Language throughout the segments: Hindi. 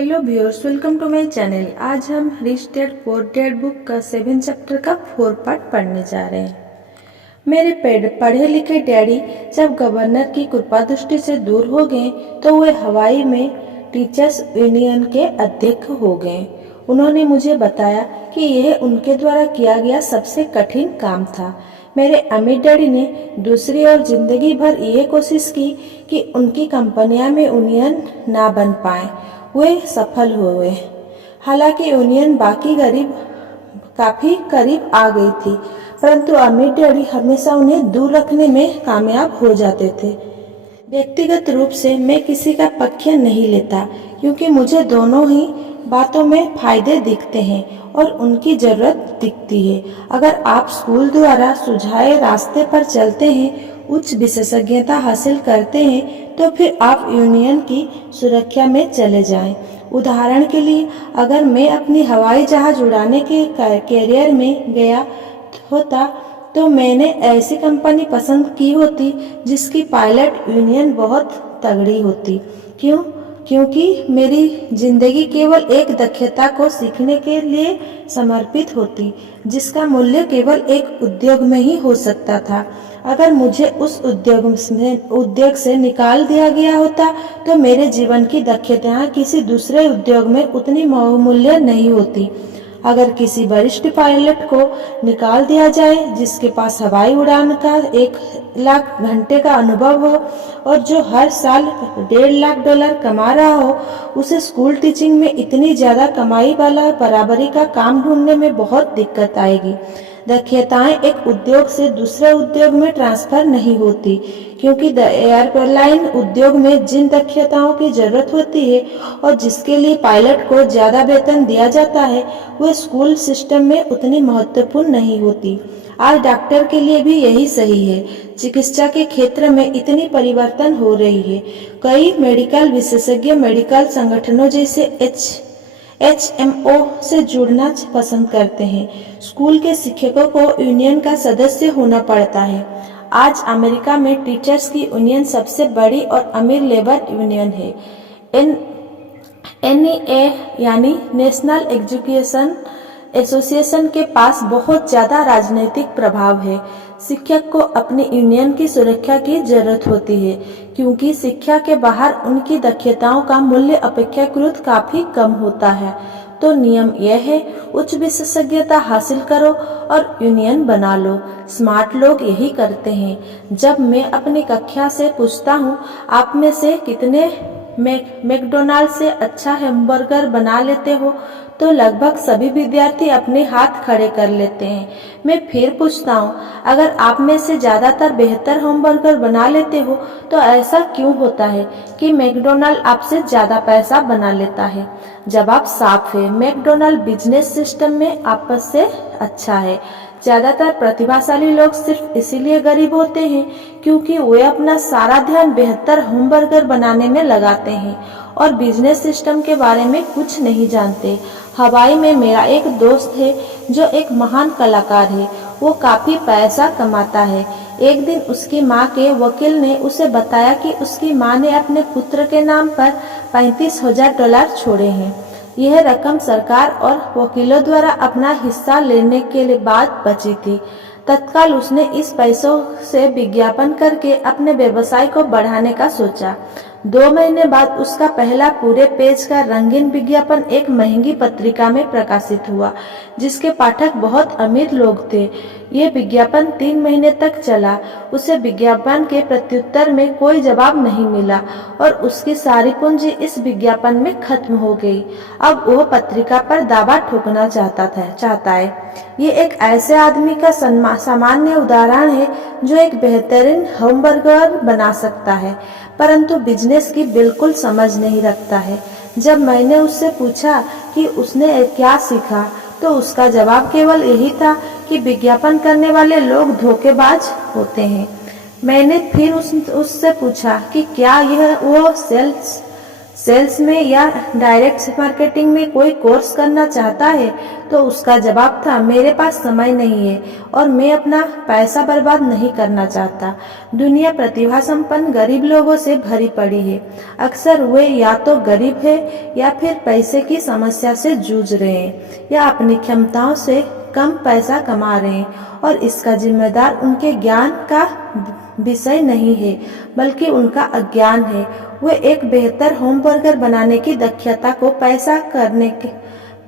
Hello viewers, welcome to my channel. आज हम rich dad poor dad book का 7 चैप्टर का 4 पार्ट पढ़ने जा रहे हैं। मेरे पढ़े लिखे डैडी जब गवर्नर की कृपा दृष्टि से दूर हो गए तो वे हवाई में टीचर्स यूनियन के अध्यक्ष हो गए। उन्होंने मुझे बताया कि यह उनके द्वारा किया गया सबसे कठिन काम था। मेरे अमीर डैडी ने दूसरी ओर जिंदगी भर ये कोशिश की कि उनकी कंपनियां में यूनियन ना बन पाए। वे सफल हुए। हालांकि यूनियन बाकी गरीब काफी करीब आ गई थी, परंतु अमीर डैडी हमेशा उन्हें दूर रखने में कामयाब हो जाते थे। व्यक्तिगत रूप से मैं किसी का पक्ष नहीं लेता, क्योंकि मुझे दोनों ही बातों में फायदे दिखते हैं और उनकी जरूरत दिखती है। अगर आप स्कूल द्वारा सुझाए रास्ते पर चलते हैं, उच्च विशेषज्ञता हासिल करते हैं, तो फिर आप यूनियन की सुरक्षा में चले जाएं। उदाहरण के लिए, अगर मैं अपनी हवाई जहाज उड़ाने के कैरियर में गया होता तो मैंने ऐसी कंपनी पसंद की होती जिसकी पायलट यूनियन बहुत तगड़ी होती। क्योंकि मेरी जिंदगी केवल एक दक्षता को सीखने के लिए समर्पित होती, जिसका मूल्य केवल एक उद्योग में ही हो सकता था। अगर मुझे उस उद्योग से निकाल दिया गया होता तो मेरे जीवन की दक्षताएं किसी दूसरे उद्योग में उतनी बहुमूल्य नहीं होती। अगर किसी वरिष्ठ पायलट को निकाल दिया जाए जिसके पास हवाई उड़ान का 1 लाख घंटे का अनुभव हो और जो हर साल $1.5 लाख कमा रहा हो, उसे स्कूल टीचिंग में इतनी ज्यादा कमाई वाला बराबरी का काम ढूंढने में बहुत दिक्कत आएगी। दक्षताएं एक उद्योग से दूसरे उद्योग में ट्रांसफर नहीं होती, क्योंकि एयरलाइन उद्योग में जिन दक्षताओं की जरूरत होती है और जिसके लिए पायलट को ज्यादा वेतन दिया जाता है, वह स्कूल सिस्टम में उतनी महत्वपूर्ण नहीं होती। आज डॉक्टर के लिए भी यही सही है। चिकित्सा के क्षेत्र में इतनी परिवर्तन हो रही है। कई मेडिकल विशेषज्ञ मेडिकल संगठनों जैसे HMO से जुड़ना पसंद करते हैं। स्कूल के शिक्षकों को यूनियन का सदस्य होना पड़ता है। आज अमेरिका में टीचर्स की यूनियन सबसे बड़ी और अमीर लेबर यूनियन है। NEA यानी नेशनल एजुकेशन एसोसिएशन के पास बहुत ज्यादा राजनीतिक प्रभाव है। शिक्षक को अपनी यूनियन की सुरक्षा की जरूरत होती है, क्योंकि शिक्षा के बाहर उनकी दक्षताओं का मूल्य अपेक्षाकृत काफी कम होता है। तो नियम यह है, उच्च विशेषज्ञता हासिल करो और यूनियन बना लो। स्मार्ट लोग यही करते हैं। जब मैं अपनी कक्षा से पूछता हूँ, आप में से कितने मैकडॉनल्ड से अच्छा हैमबर्गर बना लेते हो, तो लगभग सभी विद्यार्थी अपने हाथ खड़े कर लेते हैं। मैं फिर पूछता हूँ, अगर आप में से ज्यादातर बेहतर हैमबर्गर बना लेते हो, तो ऐसा क्यों होता है कि मैकडॉनल्ड आपसे ज्यादा पैसा बना लेता है? जवाब साफ है, मैकडॉनल्ड बिजनेस सिस्टम में आपस से अच्छा है। ज्यादातर प्रतिभाशाली लोग सिर्फ इसीलिए गरीब होते हैं क्योंकि वे अपना सारा ध्यान बेहतर हैमबर्गर बनाने में लगाते हैं और बिजनेस सिस्टम के बारे में कुछ नहीं जानते। हवाई में मेरा एक दोस्त है जो एक महान कलाकार है। वो काफी पैसा कमाता है। एक दिन उसकी माँ के वकील ने उसे बताया कि उसकी माँ ने अपने पुत्र के नाम पर $35,000 छोड़े हैं। यह रकम सरकार और वकीलों द्वारा अपना हिस्सा लेने के बाद बची थी। तत्काल उसने इस पैसों से विज्ञापन करके अपने व्यवसाय को बढ़ाने का सोचा। 2 महीने बाद उसका पहला पूरे पेज का रंगीन विज्ञापन एक महंगी पत्रिका में प्रकाशित हुआ, जिसके पाठक बहुत अमीर लोग थे। ये विज्ञापन 3 महीने तक चला। उसे विज्ञापन के प्रत्युत्तर में कोई जवाब नहीं मिला और उसकी सारी पूंजी इस विज्ञापन में खत्म हो गई। अब वो पत्रिका पर दावा ठोकना चाहता है। ये एक ऐसे आदमी का सामान्य उदाहरण है जो एक बेहतरीन हैमबर्गर बना सकता है, परंतु बिजनेस की बिल्कुल समझ नहीं रखता है। जब मैंने उससे पूछा कि उसने क्या सीखा, तो उसका जवाब केवल यही था कि विज्ञापन करने वाले लोग धोखेबाज होते हैं। मैंने फिर उससे पूछा कि क्या यह वो सेल्स में या डायरेक्ट मार्केटिंग में कोई कोर्स करना चाहता है तो उसका जवाब था, मेरे पास समय नहीं है और मैं अपना पैसा बर्बाद नहीं करना चाहता। दुनिया प्रतिभा संपन्न गरीब लोगों से भरी पड़ी है। अक्सर वे या तो गरीब है या फिर पैसे की समस्या से जूझ रहे हैं या अपनी क्षमताओं से कम पैसा कमा रहे हैं और इसका जिम्मेदार उनके ज्ञान का विषय नहीं है बल्कि उनका अज्ञान है। वे एक बेहतर होम बर्गर बनाने की दक्षता को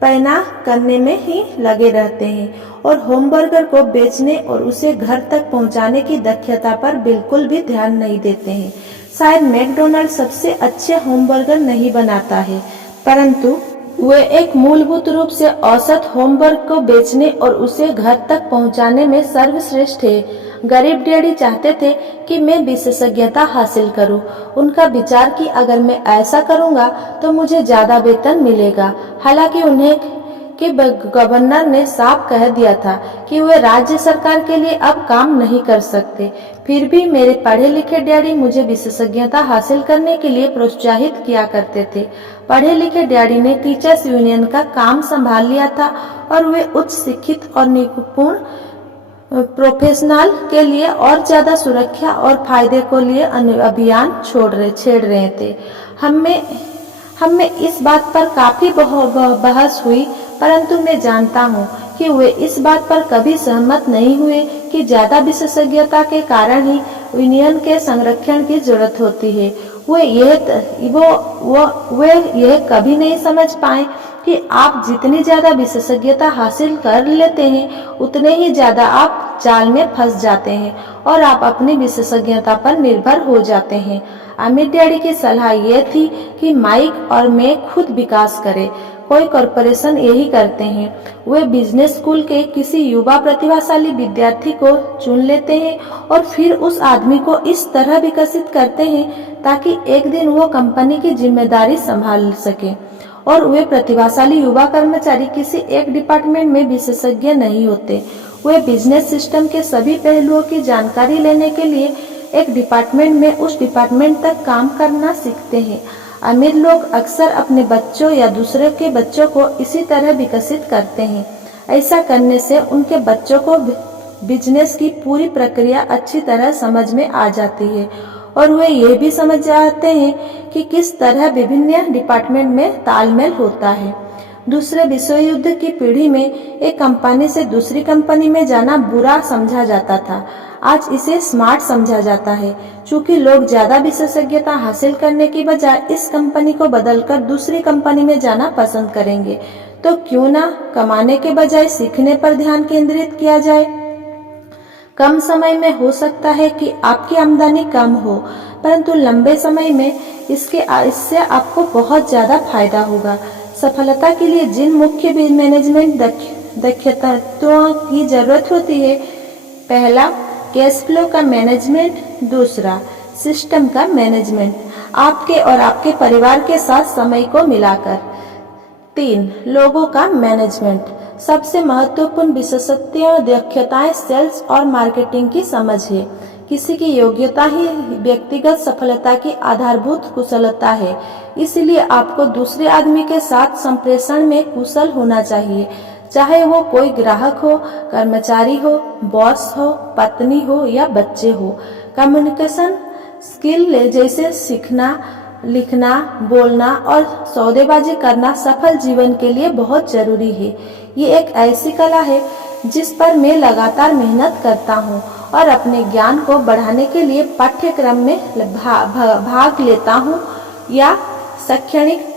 पैना करने में ही लगे रहते हैं और होम बर्गर को बेचने और उसे घर तक पहुंचाने की दक्षता पर बिल्कुल भी ध्यान नहीं देते हैं। शायद मैकडॉनल्ड सबसे अच्छे होम बर्गर नहीं बनाता है, परंतु वे एक मूलभूत रूप से औसत होम बर्गर को बेचने और उसे घर तक पहुंचाने में सर्वश्रेष्ठ है। गरीब डैडी चाहते थे कि मैं विशेषज्ञता हासिल करूं। उनका विचार कि अगर मैं ऐसा करूंगा तो मुझे ज्यादा वेतन मिलेगा। हालांकि उन्हें के गवर्नर ने साफ कह दिया था कि वे राज्य सरकार के लिए अब काम नहीं कर सकते। फिर भी मेरे पढ़े लिखे डैडी मुझे विशेषज्ञता हासिल करने के लिए प्रोत्साहित किया करते थे। पढ़े लिखे डैडी ने टीचर्स यूनियन का काम संभाल लिया था और वे उच्च शिक्षित और निपुण प्रोफेशनल के लिए और ज्यादा सुरक्षा और फायदे को लिए अभियान छेड़ रहे थे। हमें इस बात पर काफी बहस हुई, परंतु मैं जानता हूँ कि वे इस बात पर कभी सहमत नहीं हुए कि ज्यादा विशेषज्ञता के कारण ही यूनियन के संरक्षण की जरूरत होती है। वे यह कभी नहीं समझ पाए कि आप जितनी ज्यादा विशेषज्ञता हासिल कर लेते हैं उतने ही ज्यादा आप जाल में फंस जाते हैं और आप अपनी विशेषज्ञता पर निर्भर हो जाते हैं। अमित डैडी की सलाह यह थी कि माइक और मैं खुद विकास करें। कोई कॉरपोरेशन यही करते हैं। वे बिजनेस स्कूल के किसी युवा प्रतिभाशाली विद्यार्थी को चुन लेते हैं और फिर उस आदमी को इस तरह विकसित करते हैं ताकि एक दिन वो कंपनी की जिम्मेदारी संभाल सके। और वे प्रतिभाशाली युवा कर्मचारी किसी एक डिपार्टमेंट में विशेषज्ञ नहीं होते। वे बिजनेस सिस्टम के सभी पहलुओं की जानकारी लेने के लिए एक डिपार्टमेंट में उस डिपार्टमेंट तक काम करना सीखते हैं। अमीर लोग अक्सर अपने बच्चों या दूसरे के बच्चों को इसी तरह विकसित करते हैं। ऐसा करने से उनके बच्चों को बिजनेस की पूरी प्रक्रिया अच्छी तरह समझ में आ जाती है और वे ये भी समझ जाते हैं कि किस तरह विभिन्न डिपार्टमेंट में तालमेल होता है। दूसरे विश्व युद्ध की पीढ़ी में एक कंपनी से दूसरी कंपनी में जाना बुरा समझा जाता था। आज इसे स्मार्ट समझा जाता है। चूंकि लोग ज्यादा विशेषज्ञता हासिल करने की बजाय इस कंपनी को बदलकर दूसरी कंपनी में जाना पसंद करेंगे, तो क्यों ना कमाने के बजाय सीखने पर ध्यान केंद्रित किया जाए। कम समय में हो सकता है कि आपकी आमदनी कम हो, परंतु लंबे समय में इससे आपको बहुत ज्यादा फायदा होगा। सफलता के लिए जिन मुख्य मैनेजमेंट दक्षताओं की जरूरत होती है, पहला कैश फ्लो का मैनेजमेंट, दूसरा सिस्टम का मैनेजमेंट, आपके और आपके परिवार के साथ समय को मिलाकर, 3 लोगों का मैनेजमेंट। सबसे महत्वपूर्ण विशेषताएं दक्षताएं सेल्स और मार्केटिंग की समझ है। किसी की योग्यता ही व्यक्तिगत सफलता की आधारभूत कुशलता है। इसलिए आपको दूसरे आदमी के साथ संप्रेषण में कुशल होना चाहिए, चाहे वो कोई ग्राहक हो, कर्मचारी हो, बॉस हो, पत्नी हो या बच्चे हो। कम्युनिकेशन स्किल जैसे सीखना, लिखना, बोलना और सौदेबाजी करना सफल जीवन के लिए बहुत जरूरी है। ये एक ऐसी कला है जिस पर मैं लगातार मेहनत करता हूँ और अपने ज्ञान को बढ़ाने के लिए पाठ्यक्रम में भाग लेता हूँ या शैक्षणिक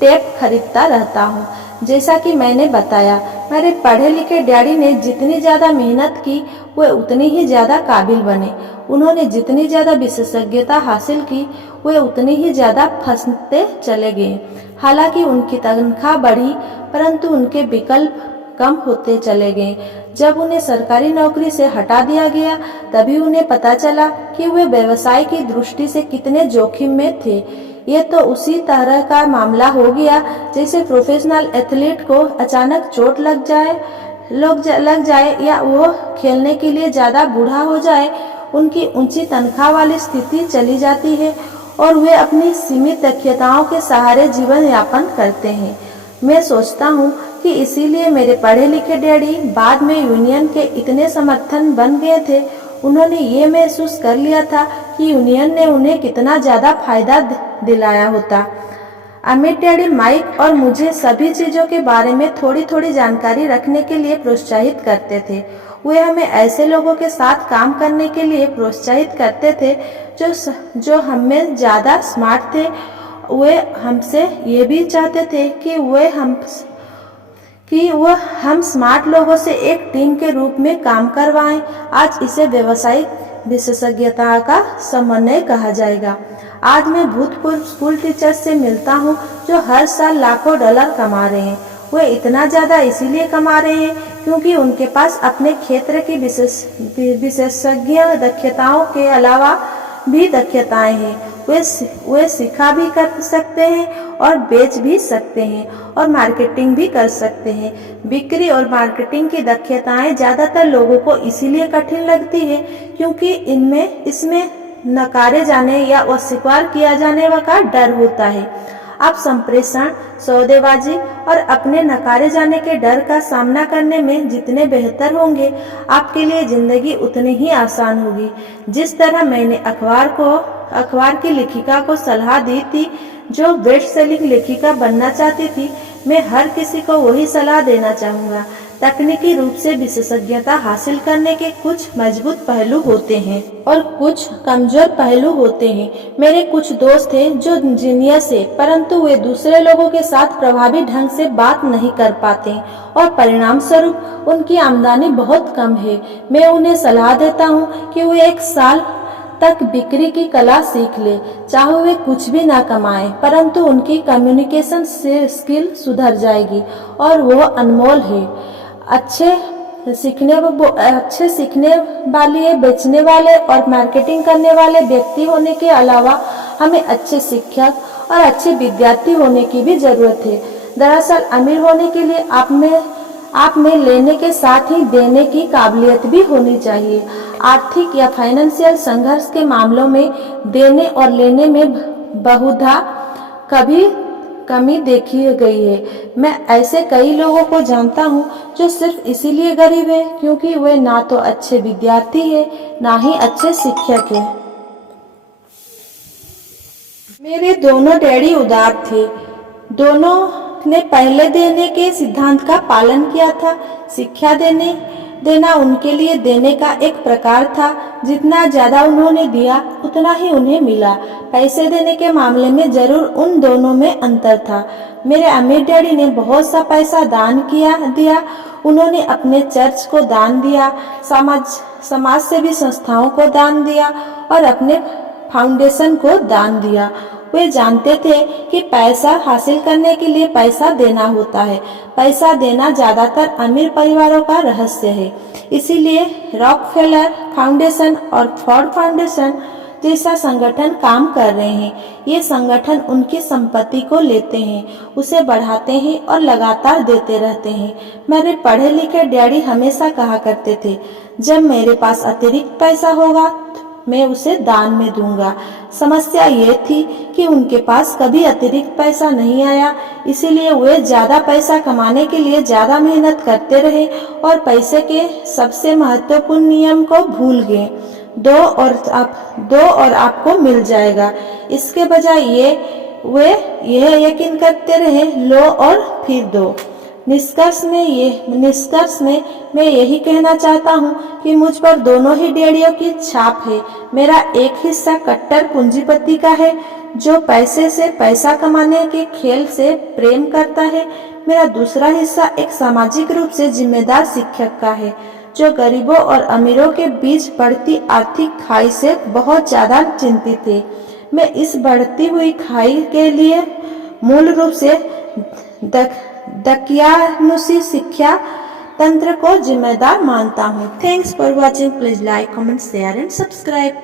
टेप खरीदता रहता हूँ। जैसा कि मैंने बताया, मेरे पढ़े लिखे डैडी ने जितनी ज्यादा मेहनत की वे उतनी ही ज्यादा काबिल बने। उन्होंने जितनी ज्यादा विशेषज्ञता हासिल की वे उतनी ही ज्यादा फंसते चले गए। हालांकि उनकी तनख्वाह बढ़ी, परंतु उनके विकल्प कम होते चले गए। जब उन्हें सरकारी नौकरी से हटा दिया गया, तभी उन्हें पता चला कि वे व्यवसाय की दृष्टि से कितने जोखिम में थे। ये तो उसी तरह का मामला हो गया जैसे प्रोफेशनल एथलीट को अचानक चोट लग जाए या वो खेलने के लिए ज्यादा बूढ़ा हो जाए। उनकी ऊंची तनख्वाह वाली स्थिति चली जाती है और वे अपनी सीमित दक्षताओं के सहारे जीवन यापन करते हैं। मैं सोचता हूँ कि इसीलिए मेरे पढ़े लिखे डैडी बाद में यूनियन के इतने समर्थन बन गए थे। उन्होंने ये महसूस कर लिया था कि यूनियन ने उन्हें कितना ज़्यादा फायदा दिलाया होता। अमित डैडी माइक और मुझे सभी चीज़ों के बारे में थोड़ी थोड़ी जानकारी रखने के लिए प्रोत्साहित करते थे। वे हमें ऐसे लोगों के साथ काम करने के लिए प्रोत्साहित करते थे जो हमें ज़्यादा स्मार्ट थे। वे हमसे ये भी चाहते थे कि वह हम स्मार्ट लोगों से एक टीम के रूप में काम करवाएं। आज इसे व्यावसायिक विशेषज्ञता का समन्वय कहा जाएगा। आज मैं भूतपूर्व स्कूल टीचर से मिलता हूं जो हर साल लाखों डॉलर कमा रहे हैं। वे इतना ज़्यादा इसीलिए कमा रहे हैं क्योंकि उनके पास अपने क्षेत्र की विशेषज्ञ दक्षताओं के अलावा भी दक्षताएं हैं। वे सिखा भी कर सकते हैं और बेच भी सकते हैं और मार्केटिंग भी कर सकते हैं। बिक्री और मार्केटिंग की दक्षताएं ज़्यादातर लोगों को इसीलिए कठिन लगती है क्योंकि इसमें नकारे जाने या अस्वीकार किया जाने का डर होता है। आप संप्रेषण, सौदेबाजी और अपने नकारे जाने के डर का सामना करने में जितने बेहतर होंगे, आपके लिए जिंदगी उतनी ही आसान होगी। जिस तरह मैंने अखबार की लेखिका को सलाह दी थी जो बेस्ट सेलिंग लेखिका बनना चाहती थी, मैं हर किसी को वही सलाह देना चाहूँगा। तकनीकी रूप से विशेषज्ञता हासिल करने के कुछ मजबूत पहलू होते हैं और कुछ कमजोर पहलू होते हैं। मेरे कुछ दोस्त थे जो जीनियस है, परंतु वे दूसरे लोगों के साथ प्रभावी ढंग से बात नहीं कर पाते और परिणाम स्वरूप उनकी आमदनी बहुत कम है। मैं उन्हें सलाह देता हूँ कि वे 1 साल तक बिक्री की कला सीख ले, चाहे वे कुछ भी ना कमाएं, परंतु उनकी कम्युनिकेशन स्किल सुधर जाएगी और वो अनमोल है। अच्छे सीखने वाले, बेचने वाले और मार्केटिंग करने वाले व्यक्ति होने के अलावा हमें अच्छे शिक्षक और अच्छे विद्यार्थी होने की भी जरूरत है। दरअसल अमीर होने के लिए आप में लेने के साथ ही देने की काबिलियत भी होनी चाहिए। आर्थिक या फाइनेंशियल संघर्ष के मामलों में देने और लेने में बहुधा कमी देखी गई है। मैं ऐसे कई लोगों को जानता हूँ जो सिर्फ इसीलिए गरीब है क्योंकि वे ना तो अच्छे विद्यार्थी है ना ही अच्छे शिक्षक है। मेरे दोनों डैडी उदार थे। दोनों ने पहले देने के सिद्धांत का पालन किया था। शिक्षा देना उनके लिए देने का एक प्रकार था। जितना ज्यादा उन्होंने दिया उतना ही उन्हें मिला। पैसे देने के मामले में जरूर उन दोनों में अंतर था। मेरे अमीर डैडी ने बहुत सा पैसा दान दिया। उन्होंने अपने चर्च को दान दिया, समाज सेवी संस्थाओं को दान दिया और अपने फाउंडेशन को दान दिया। वे जानते थे कि पैसा हासिल करने के लिए पैसा देना होता है। पैसा देना ज्यादातर अमीर परिवारों का रहस्य है। इसीलिए रॉकफेलर फाउंडेशन और फोर्ड फाउंडेशन जैसा संगठन काम कर रहे हैं। ये संगठन उनकी संपत्ति को लेते हैं, उसे बढ़ाते हैं और लगातार देते रहते हैं। मेरे पढ़े लिखे डैडी हमेशा कहा करते थे, जब मेरे पास अतिरिक्त पैसा होगा मैं उसे दान में दूंगा। समस्या ये थी कि उनके पास कभी अतिरिक्त पैसा नहीं आया, इसीलिए वे ज्यादा पैसा कमाने के लिए ज्यादा मेहनत करते रहे और पैसे के सबसे महत्वपूर्ण नियम को भूल गए। दो और आपको मिल जाएगा। इसके बजाय वे यह यकीन करते रहे, लो और फिर दो। निष्कर्ष में मैं यही कहना चाहता हूँ कि मुझ पर दोनों ही डैडियों की छाप है। मेरा एक हिस्सा कट्टर पूंजीपति का है जो पैसे से पैसा कमाने के खेल से प्रेम करता है। मेरा दूसरा हिस्सा एक सामाजिक रूप से जिम्मेदार शिक्षक का है जो गरीबों और अमीरों के बीच बढ़ती आर्थिक खाई से बहुत ज्यादा चिंतित है। मैं इस बढ़ती हुई खाई के लिए मूल रूप से दकियानुसी शिक्षा तंत्र को जिम्मेदार मानता हूँ। Thanks for watching. Please like, comment, share and subscribe.